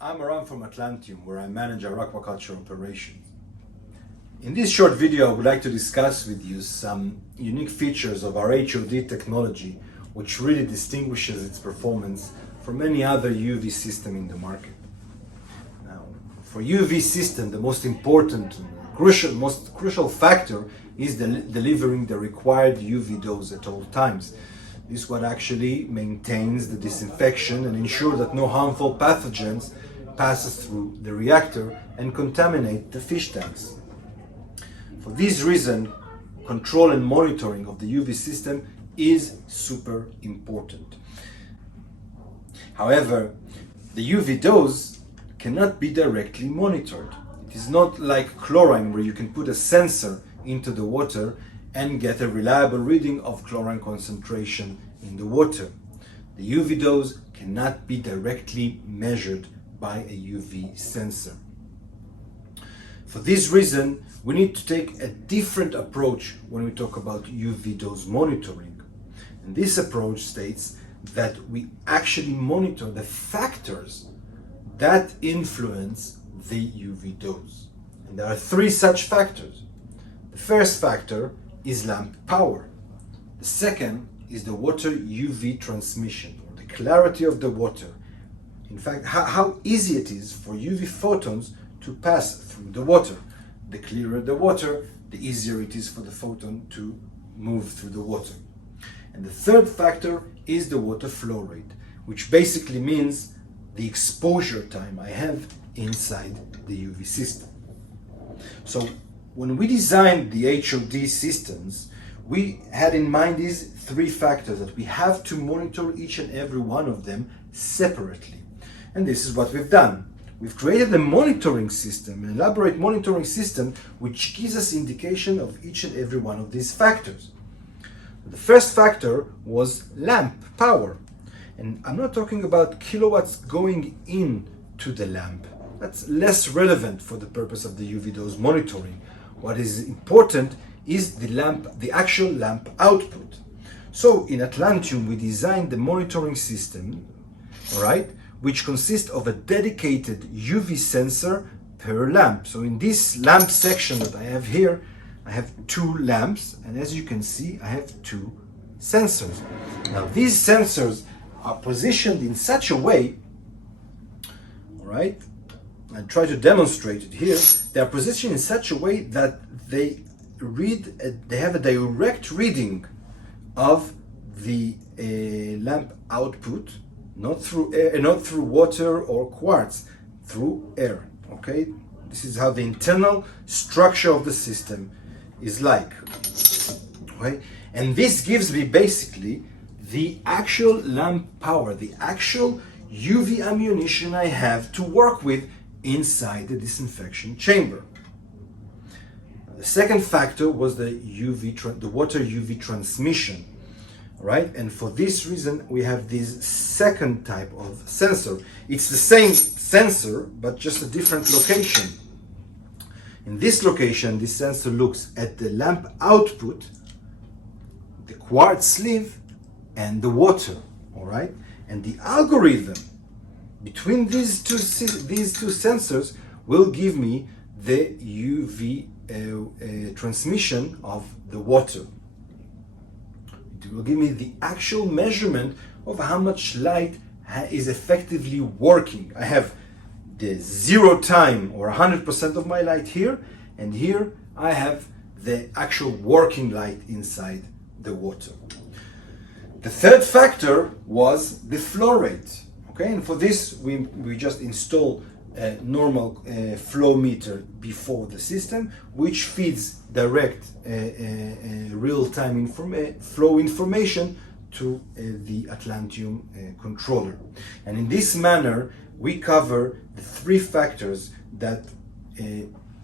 I'm Aram from Atlantium, where I manage our aquaculture operations. In this short video, I would like to discuss with you some unique features of our HOD technology, which really distinguishes its performance from any other UV system in the market. Now, for UV system, the most important, most crucial factor is delivering the required UV dose at all times. This is what actually maintains the disinfection and ensures that no harmful pathogens passes through the reactor and contaminate the fish tanks. For this reason, control and monitoring of the UV system is super important. However, the UV dose cannot be directly monitored. It is not like chlorine, where you can put a sensor into the water and get a reliable reading of chlorine concentration in the water. The UV dose cannot be directly measured by a UV sensor. For this reason, we need to take a different approach when we talk about UV dose monitoring. And this approach states that we actually monitor the factors that influence the UV dose. And there are three such factors. The first factor is lamp power. The second is the water UV transmission, or the clarity of the water. In fact, how easy it is for UV photons to pass through the water. The clearer the water, the easier it is for the photon to move through the water. And the third factor is the water flow rate, which basically means the exposure time I have inside the UV system. So when we designed the HOD systems, we had in mind these three factors that we have to monitor each and every one of them separately. And this is what we've done. We've created a monitoring system, an elaborate monitoring system, which gives us indication of each and every one of these factors. The first factor was lamp power. And I'm not talking about kilowatts going into the lamp. That's less relevant for the purpose of the UV dose monitoring. What is important is the actual lamp output. So in Atlantium, we designed the monitoring system, all right, which consists of a dedicated UV sensor per lamp. So in this lamp section that I have here, I have two lamps, and as you can see, I have two sensors. Now these sensors are positioned in such a way, all right, I try to demonstrate it here. They are positioned in such a way that they have a direct reading of the lamp output, not through air, not through water or quartz, through air. Okay, this is how the internal structure of the system is like. Okay, and this gives me basically the actual lamp power, the actual UV ammunition I have to work with inside the disinfection chamber. The second factor was the water UV transmission. Right, and for this reason we have this second type of sensor. It's the same sensor but just a different location. In this location, this sensor looks at the lamp output, the quartz sleeve, and the water. All right, and the algorithm between these two sensors will give me the UV transmission of the water. It will give me the actual measurement of how much light is effectively working. I have the 0 time or 100% of my light here, and here I have the actual working light inside the water. The third factor was the flow rate. Okay, and for this we just install a normal flow meter before the system, which feeds direct real-time flow information to the Atlantium controller. And in this manner, we cover the three factors that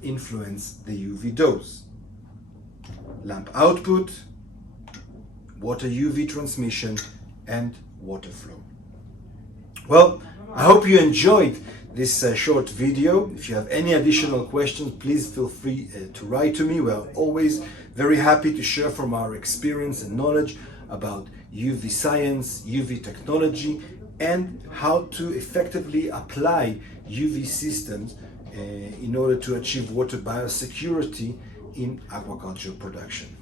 influence the UV dose: lamp output, water UV transmission, and water flow. Well, I hope you enjoyed this short video. If you have any additional questions, please feel free to write to me. We are always very happy to share from our experience and knowledge about UV science, UV technology, and how to effectively apply UV systems in order to achieve water biosecurity in aquaculture production.